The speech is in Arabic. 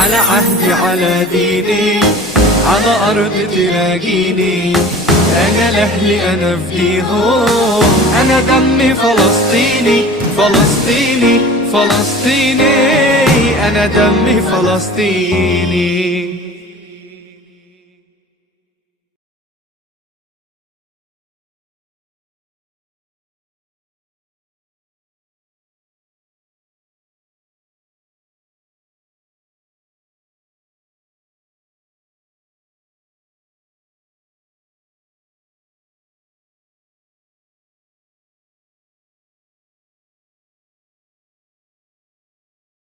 على عهدي على ديني، على أرض تلاقيني. أنا لأهلي أنا فديهم، أنا دمي فلسطيني فلسطيني فلسطيني، أنا دمي فلسطيني.